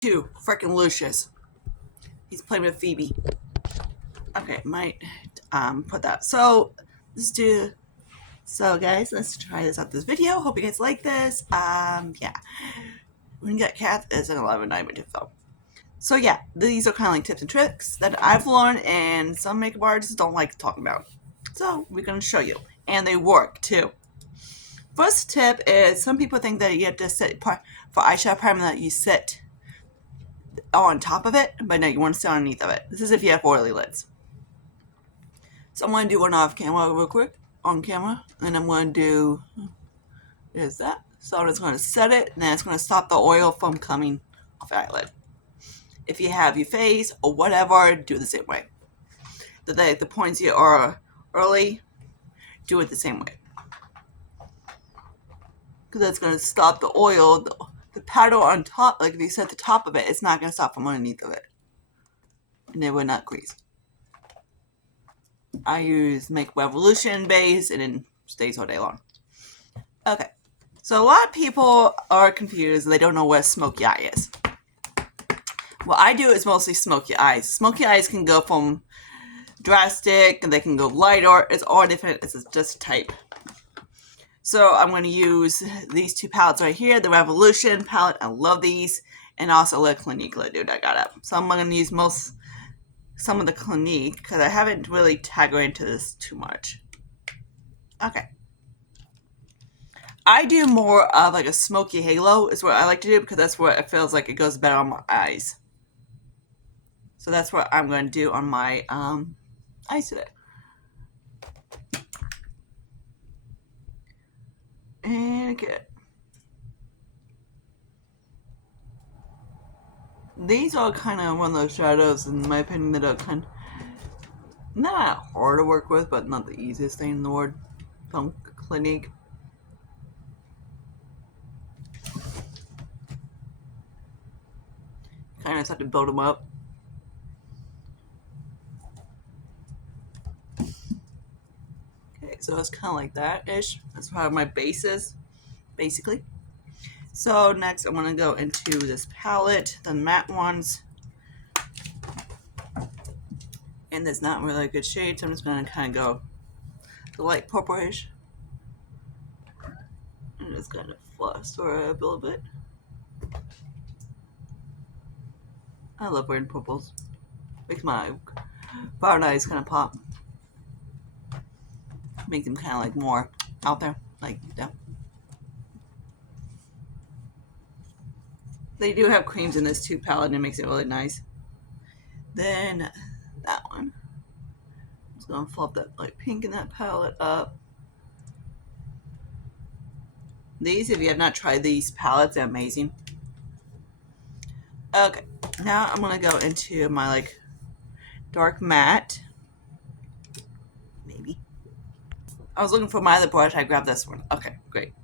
Too freaking Lucius. He's playing with Phoebe. Okay, might put that. So let's do. So guys, let's try this out. This video. Hope you guys like this. Yeah. When you get cats, it's an 11.9 film. So yeah, these are kind of like tips and tricks that I've learned, and some makeup artists don't like talking about. So we're gonna show you, and they work too. First tip is some people think that you have to sit for eyeshadow primer that you sit on top of it, but no, you want to sit underneath of it. This is if you have oily lids. So I'm going to do one off camera real quick, on camera, and I'm going to do, there's that. So I'm just going to set it, and then it's going to stop the oil from coming off your eyelid. If you have your face or whatever, do it the same way. The points you are early, do it the same way. Because that's going to stop the oil, the powder on top, like if you set the top of it, it's not going to stop from underneath of it. And it will not grease. I use Make Revolution base, and it stays all day long. Okay, so a lot of people are confused. They don't know what a smoky eye is. What I do is mostly smoky eyes. Smoky eyes can go from drastic, and they can go lighter. It's all different. It's just a type. So I'm going to use these two palettes right here. The Revolution palette. I love these. And also the Clinique dude I got up. So I'm going to use some of the Clinique because I haven't really tagged into this too much. Okay. I do more of like a smoky halo is what I like to do because that's what it feels like it goes better on my eyes. So that's what I'm going to do on my eyes today. And okay. These are kind of one of those shadows, in my opinion, that are kind of not hard to work with, but not the easiest thing in the world. From Clinique. Kind of just have to build them up. Okay, so it's kind of like that-ish. That's how my base is, basically. So next I'm going to go into this palette, the matte ones. And there's not really a good shade, so I'm just going to kind of go the light purplish. I'm just going to fluster it up a little bit. I love wearing purples. Makes my brown eyes kind of pop. Make them kind of like more out there, like that. They do have creams in this too palette, and it makes it really nice. Then that one. I'm just gonna flop that light pink in that palette up. These, if you have not tried these palettes, they're amazing. Okay, now I'm gonna go into my like dark matte. Maybe. I was looking for my other brush. I grabbed this one. Okay, great.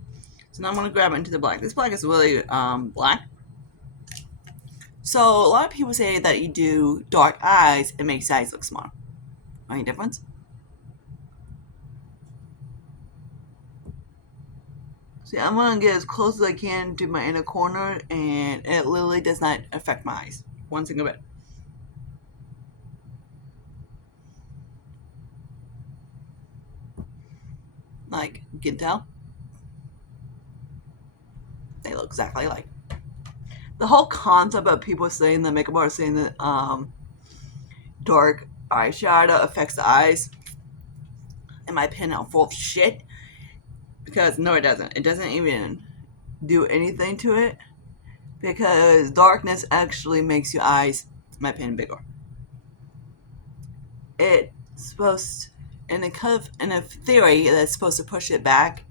So now I'm gonna grab into the black. This black is really black. So a lot of people say that you do dark eyes, it makes eyes look small. Any difference? See, I'm gonna get as close as I can to my inner corner, and it literally does not affect my eyes one single bit. Like, you can tell, they look exactly like. The whole concept of people saying that makeup artists saying that dark eyeshadow affects the eyes, in my opinion, are full of shit. Because no, it doesn't. It doesn't even do anything to it. Because darkness actually makes your eyes, in my opinion, bigger. It's supposed, in a theory, that's supposed to push it back.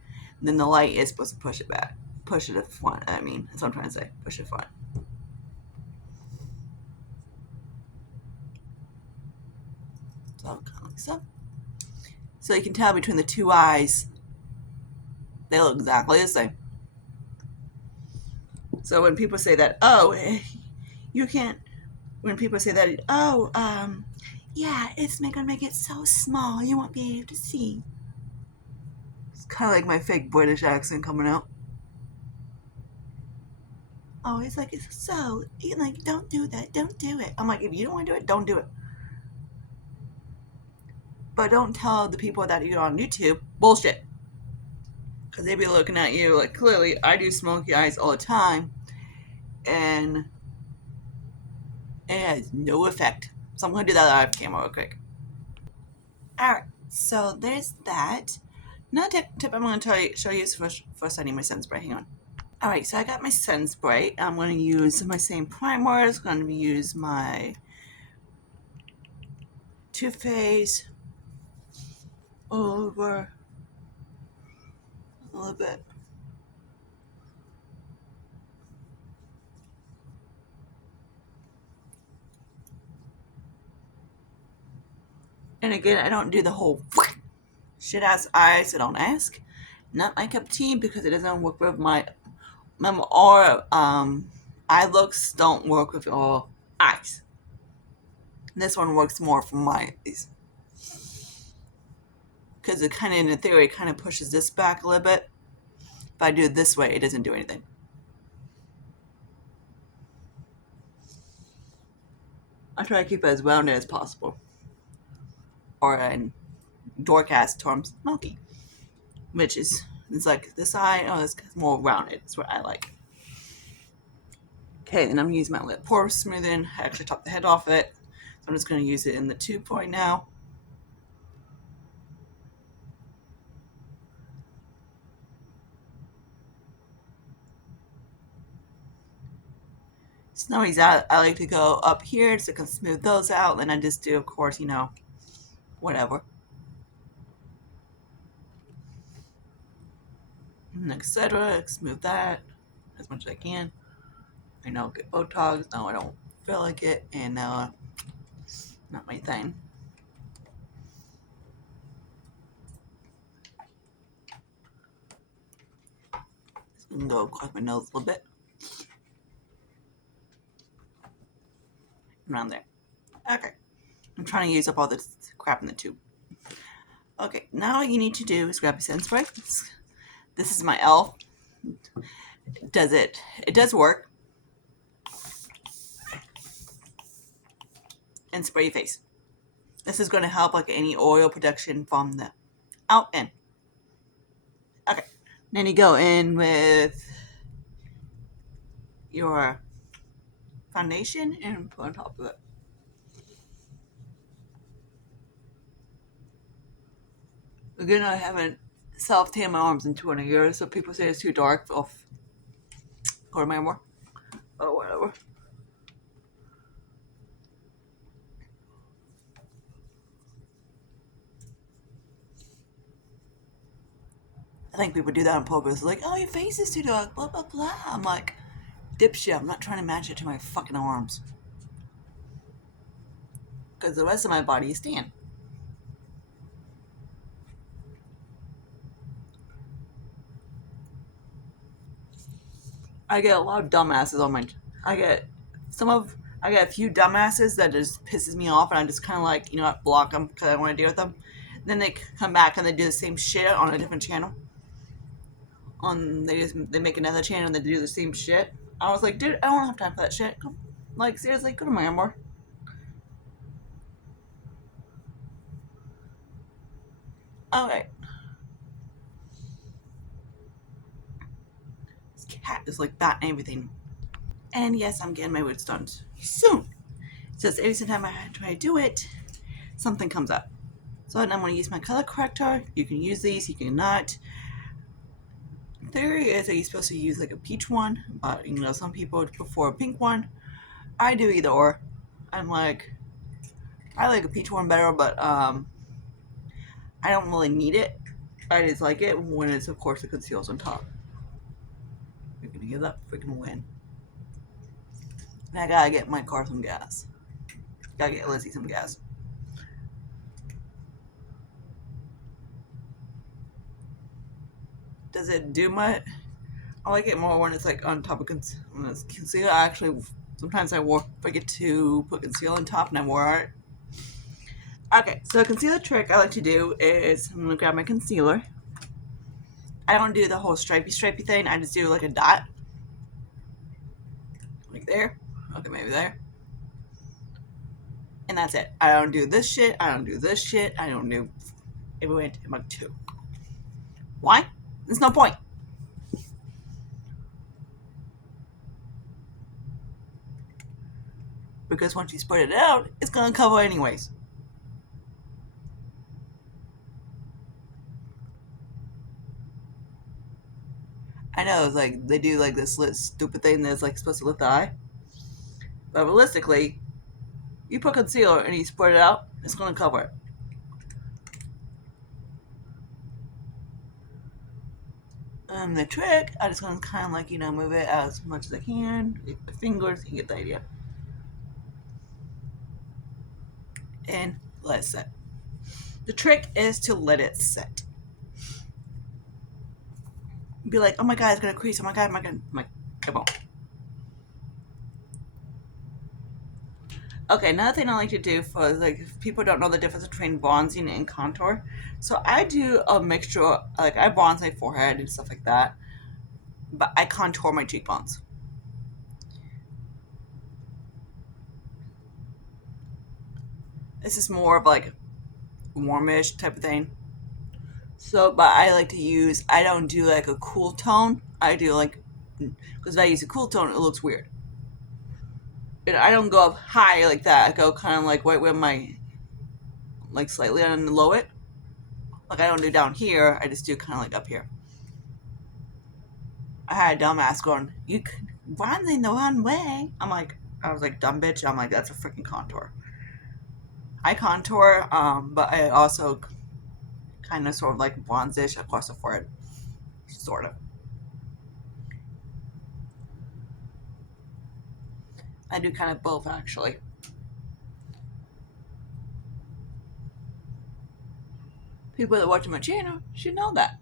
Then the light is supposed to push it back, push it front. I mean, that's what I'm trying to say. Push it front. So kind of like so. So you can tell between the two eyes, they look exactly the same. So when people say that, oh, you can't. When people say that, oh, yeah, it's gonna make it so small you won't be able to see. It's kind of like my fake British accent coming out. always like, so, like, don't do that, don't do it. I'm like, if you don't want to do it, don't do it. But don't tell the people that you're on YouTube bullshit. Because they be looking at you like, clearly, I do smoky eyes all the time. And it has no effect. So I'm going to do that off camera real quick. Alright, so there's that. Another tip I'm going to show you is first I need my sun spray. Hang on. Alright, so I got my sun spray. I'm going to use my same primers. I'm going to use my Too Faced over a little bit. And again, I don't do the whole shit ass eyes, so don't ask. Not my cup of tea because it doesn't work with my or eye looks don't work with all eyes. This one works more for my eyes. Because it kind of, in theory, it kind of pushes this back a little bit. If I do it this way, it doesn't do anything. I try to keep it as rounded as possible. Or in Doorcast terms, Smoky. Which is, it's like this eye, oh, it's more rounded. That's what I like. Okay, then I'm using my lip pore smoothing. I actually topped the head off it. So I'm just going to use it in the 2 point now. Snowy's out. I like to go up here so I can smooth those out. And I just do, of course, whatever. And etc. Smooth that as much as I can. I know, get Botox. No, I don't feel like it. And not my thing. Just gonna go across my nose a little bit. Around there. Okay. I'm trying to use up all the crap in the tube. Okay, now what you need to do is grab your sun spray. This is my e.l.f. It does work. And spray your face. This is going to help like any oil production from the out in. Okay, then you go in with your foundation and put on top of it. Again, I haven't self-tanned my arms in 200 years, so people say it's too dark. Off, go to my more, or whatever. I think people do that on purpose. Like, oh, your face is too dark, blah, blah, blah. I'm like, dipshit, I'm not trying to match it to my fucking arms. Because the rest of my body is tan. I get a lot of dumbasses on my... I get a few dumbasses that just pisses me off, and I just kind of like, block them because I don't want to deal with them. Then they come back and they do the same shit on a different channel. They make another channel and they do the same shit. I was like, dude, I don't have time for that shit. Like, seriously, go to my armor. Okay. This cat is like batting everything. And yes, I'm getting my roots done soon. It's just every single time I try to do it, something comes up. So then I'm going to use my color corrector. You can use these, you cannot. Theory is that you're supposed to use like a peach one, but some people prefer a pink one. I do either or. I like a peach one better, but I don't really need it. I just like it when it's, of course, the conceals on top. We're gonna give that freaking win. And I gotta get my car some gas. Gotta get Lizzie some gas. Does it do much? I like it more when it's like on top of concealer. Actually, sometimes I forget to put concealer on top and I wear it. Okay, so a concealer trick I like to do is I'm gonna grab my concealer. I don't do the whole stripey thing. I just do like a dot. there. Okay, maybe there. And that's it. I don't do this shit. I don't do this shit. I don't do. It went in like 2. Why? There's no point. Because once you spread it out, it's gonna cover anyways. I know, it's like they do like this stupid thing that's like supposed to lift the eye, but realistically, you put concealer and you spread it out, it's gonna cover it. The trick, I just gonna kind of like move it as much as I can with my fingers. You get the idea, and let it set. The trick is to let it set. Be like, oh my god, it's gonna crease. Oh my god, I'm like, it won't. Okay, another thing I like to do for like if people don't know the difference between bronzing and contour. So I do a mixture, like I bronze my forehead and stuff like that, but I contour my cheekbones. This is more of like warmish type of thing. So, but I like to use, I don't do like a cool tone. I do like, because if I use a cool tone, it looks weird. And I don't go up high like that. I go kind of like right where my, like slightly below it. Like I don't do down here. I just do kind of like up here. I had a dumbass going, you bronzing the wrong way. I was like, dumb bitch. I'm like, that's a freaking contour. I contour, but I also kind of sort of like bronzish across the forehead. Sort of. I do kind of both actually. People that watch my channel should know that.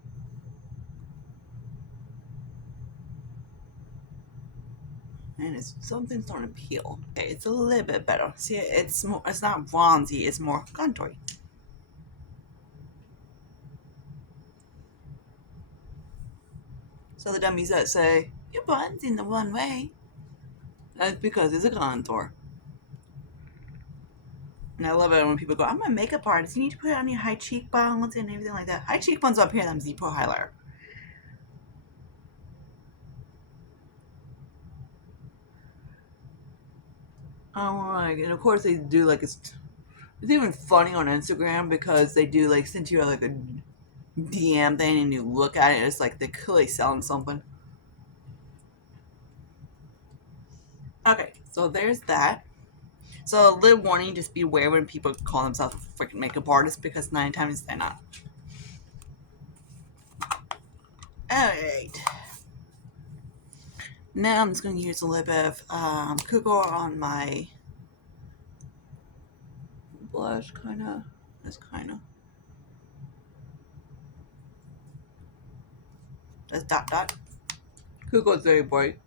And it's something starting to peel. Okay, it's a little bit better. See, it's more. It's not bronzy. It's more contoury. So the dummies that say you're bronzing the wrong way, that's because it's a contour. And I love it when people go, I'm a makeup artist. You need to put it on your high cheekbones and everything like that. High cheekbones up here, them Z-Pro highlighter. And of course they do like it's even funny on Instagram because they do like send you like a DM thing and you look at it, it's like they're clearly selling something. Okay, so there's that. So a little warning, just be aware when people call themselves a freaking makeup artist because 9 times they're not. Alright. Now I'm just going to use a little bit of Cocoa on my blush, kind of. That's kind of. That's dot dot. Cocoa is very bright.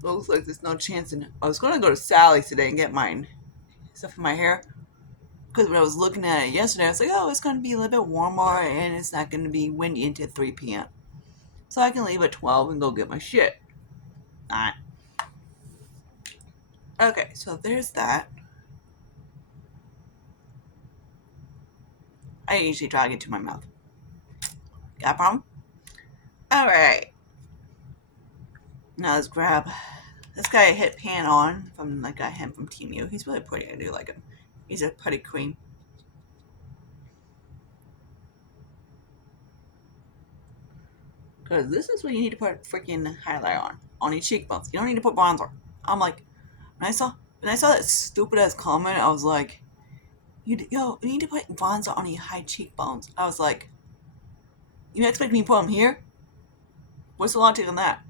Looks like there's no chance in. I was going to go to Sally's today and get mine stuff in my hair. Because when I was looking at it yesterday, I was like, oh, it's going to be a little bit warmer and it's not going to be windy until 3 p.m. So I can leave at 12 and go get my shit. Alright. Okay, so there's that. I usually try to get to my mouth. Got a problem? Alright. Now let's grab this guy I hit pan on from like I got him from Team U. He's really pretty. I do like him. He's a pretty queen. Because this is what you need to put freaking highlight on your cheekbones. You don't need to put bronzer. I'm like, when I saw that stupid ass comment, I was like, you need to put bronzer on your high cheekbones. I was like, you expect me to put them here? What's the logic on that?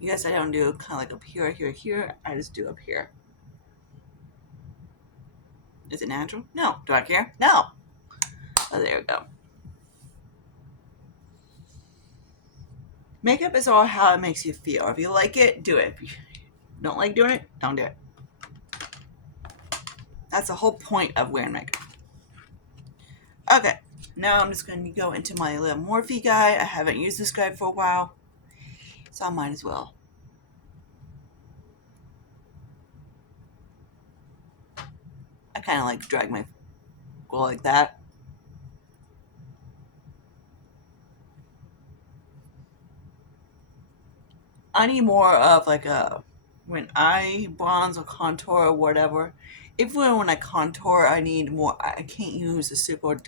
You guys, I don't do kind of like up here, here, here. I just do up here. Is it natural? No. Do I care? No. Oh, there we go. Makeup is all how it makes you feel. If you like it, do it. If you don't like doing it, don't do it. That's the whole point of wearing makeup. Okay, now I'm just going to go into my little Morphe guy. I haven't used this guy for a while, so I might as well. I kind of like drag my go like that. I need more of like a when I bronze or contour or whatever. Even when I contour, I need more. I can't use a super.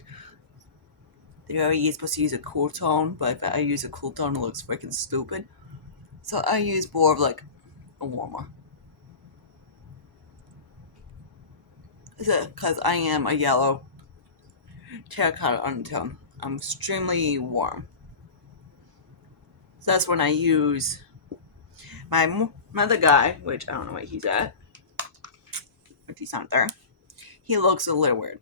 You're supposed to use a cool tone, but if I use a cool tone, it looks freaking stupid. So I use more of like a warmer. Because I am a yellow terracotta undertone. I'm extremely warm. So that's when I use my other guy, which I don't know where he's at. If he's not there. He looks a little weird.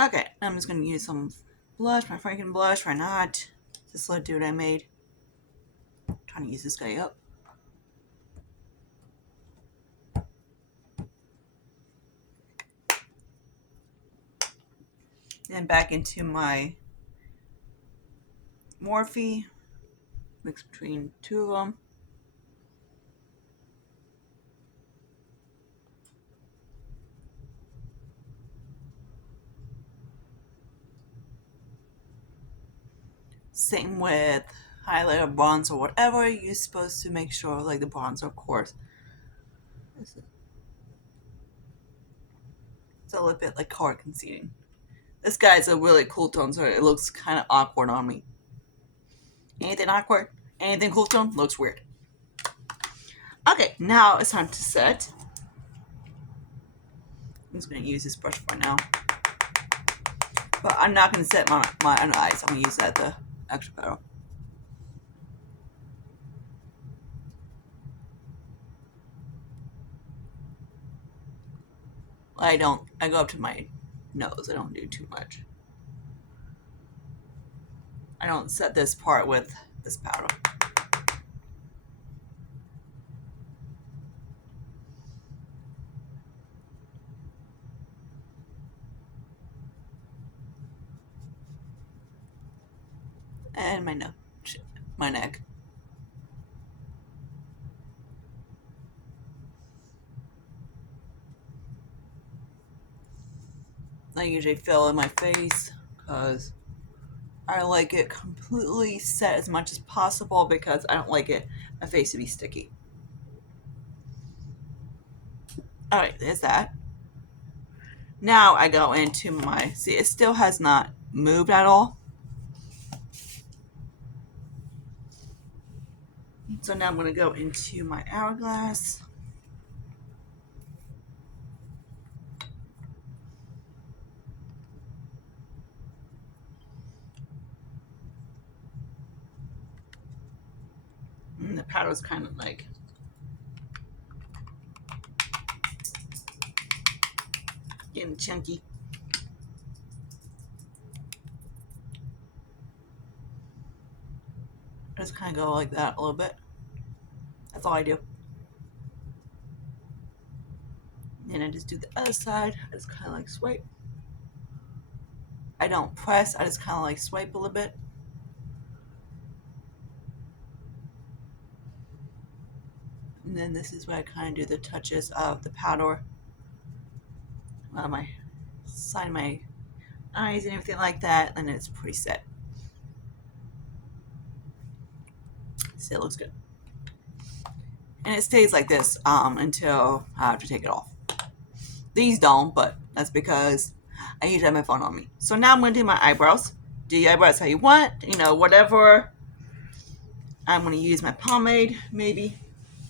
Okay, I'm just gonna use some blush, my Franken blush. Why not? This little dude I made. I'm trying to use this guy up. Then back into my Morphe. Mix between two of them. Same with highlighter, bronze, or whatever. You're supposed to make sure, like the bronzer, of course. It's a little bit like color concealing. This guy's a really cool tone, so it looks kind of awkward on me. Anything awkward, anything cool tone looks weird. Okay, now it's time to set. I'm just going to use this brush for now. But I'm not going to set my under eyes. I'm going to use that the extra powder. I go up to my nose. I don't do too much. I don't set this part with this powder. And my nose, my neck. I usually fill in my face because I like it completely set as much as possible because I don't like my face to be sticky. Alright, there's that. Now I go into my, see, it still has not moved at all. So now I'm going to go into my hourglass. And the powder's kind of like getting chunky. I just kind of go like that a little bit. That's all I do. And I just do the other side. I just kind of like swipe. I don't press. I just kind of like swipe a little bit. And then this is where I kind of do the touches of the powder on my side of my eyes and everything like that. And it's pretty set. See, it looks good. And it stays like this until I have to take it off. These don't, but that's because I usually have my phone on me. So now I'm going to do my eyebrows. Do your eyebrows how you want, whatever. I'm going to use my pomade, maybe.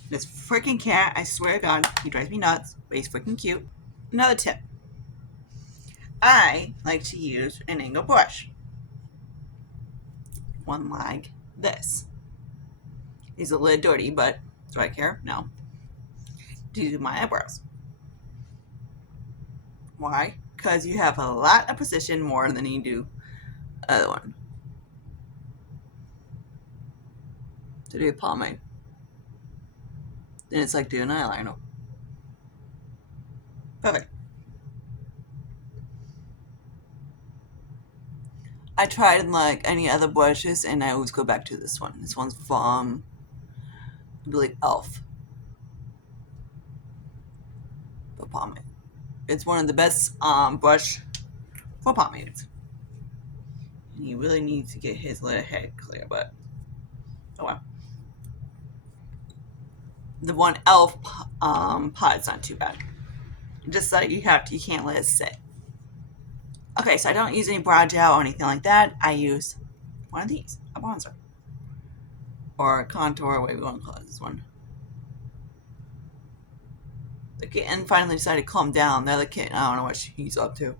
This freaking cat, I swear to God, he drives me nuts, but he's freaking cute. Another tip. I like to use an angle brush. One like this. He's a little dirty, but do I care? No. To do my eyebrows. Why? Because you have a lot of precision more than you do the other one. To do pomade. Then it's like doing eyeliner. Perfect. I tried like any other brushes and I always go back to this one. This one's from, I believe, Elf for pomade. It's one of the best brush for pomades. And he really needs to get his little head clear, but oh well. The one Elf pot's not too bad. Just like you can't let it sit. Okay, so I don't use any brow gel or anything like that. I use one of these, a bronzer. Or a contour, whatever you want to call it, this one. The kitten finally decided to calm down. The other kitten, I don't know what he's up to.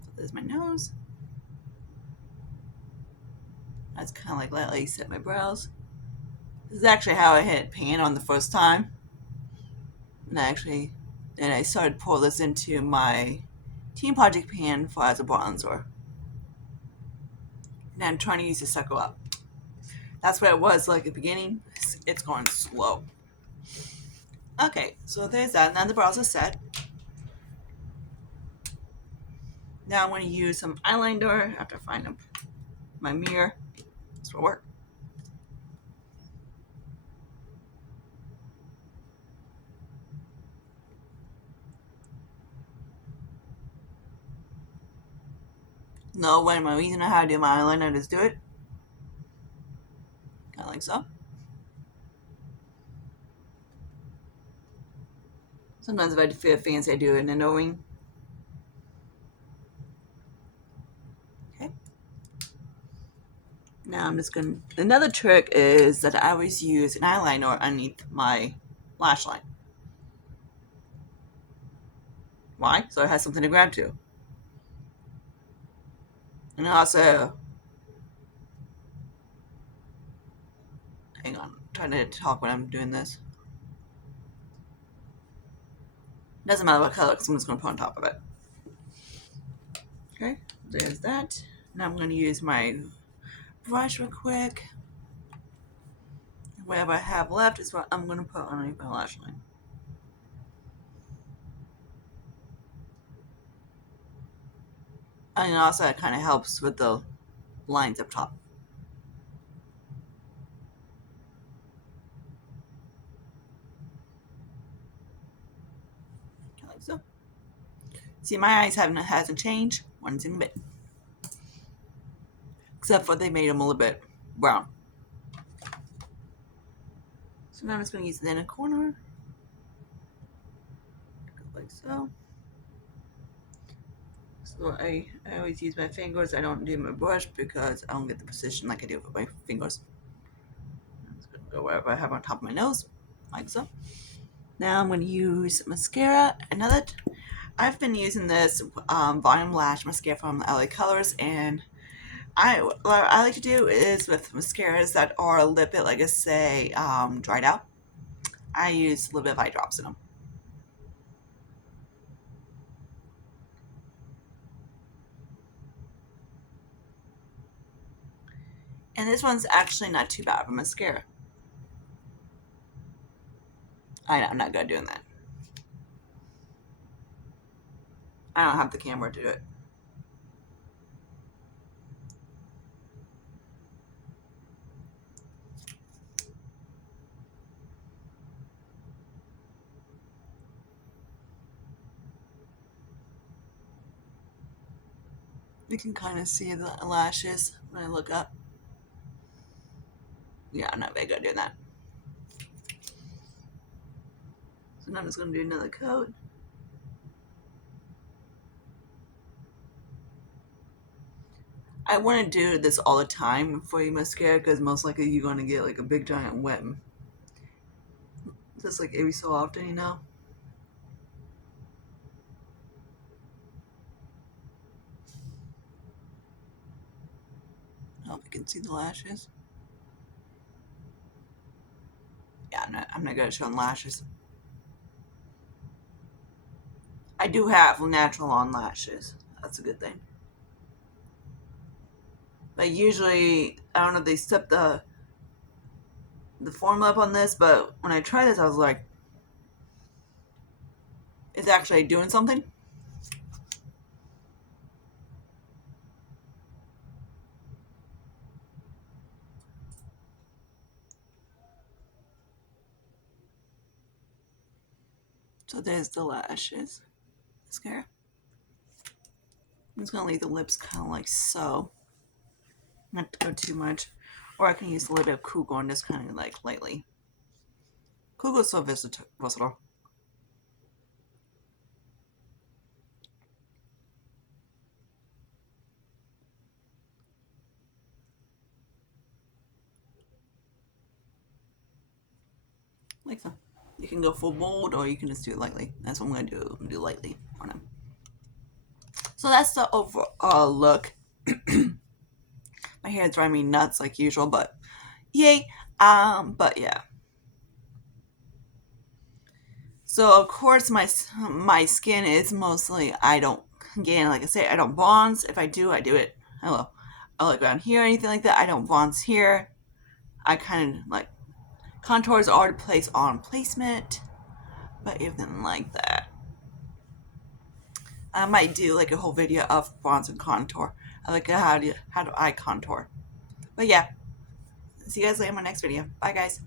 So there's my nose. That's kind of like lightly set my brows. This is actually how I hit pan on the first time. And I started to pour this into my Team Project pan for as a bronzer. And I'm trying to use the sucker up. That's what it was like at the beginning. It's going slow. Okay, so there's that. Now the brows are set. Now I'm going to use some eyeliner after I find my mirror. This will work. No, when my reason how to do my eyeliner, I just do it. Kind of like so. Sometimes if I feel fancy, I do it in a no-ring. Okay. Now I'm just going to... Another trick is that I always use an eyeliner underneath my lash line. Why? So it has something to grab to. And also... Hang on. I'm trying to talk when I'm doing this. Doesn't matter what color, because I'm just going to put on top of it. Okay, there's that. Now I'm going to use my brush real quick. Whatever I have left is what I'm going to put underneath my lash line. And also it kind of helps with the lines up top. Like so. See, my eyes hasn't changed one single bit. Except for they made them a little bit brown. So now I'm just going to use the inner corner. Like so. So I always use my fingers. I don't do my brush because I don't get the precision like I do with my fingers. I'm just going to go wherever I have on top of my nose. Like so. Now I'm going to use mascara. I've been using this volume lash mascara from LA Colors, and what I like to do is with mascaras that are a little bit, like I say, dried out, I use a little bit of eye drops in them. And this one's actually not too bad of a mascara. I know, I'm not good at doing that. I don't have the camera to do it. You can kind of see the lashes when I look up. Yeah, I'm not very good at doing that. So now I'm just going to do another coat. I want to do this all the time for your mascara because most likely you're going to get like a big giant wet. Just like every so often, you know. I hope you can see the lashes. Yeah, I'm not good at showing lashes. I do have natural on lashes. That's a good thing. But usually, I don't know, they step the the formula up on this, but when I tried this, I was like, it's actually doing something. So there's the lashes. Mascara. I'm just gonna leave the lips kind of like so, not to go too much, or I can use a little bit of Kugel and just kind of like lightly. Kugel is so versatile. Like so. You can go full bold or you can just do it lightly. That's what I'm going to do. I'm going to do lightly on them. So that's the overall look. My hair is driving me nuts like usual, but yay. But yeah. So of course my skin is mostly, I don't, again, like I say, I don't bronze. If I do it. Hello. I look around here or anything like that. I don't bronze here. I kind of like contours are to place on placement, but even like that. I might do like a whole video of bronze and contour. I like how do I contour. But yeah, see you guys later in my next video. Bye guys.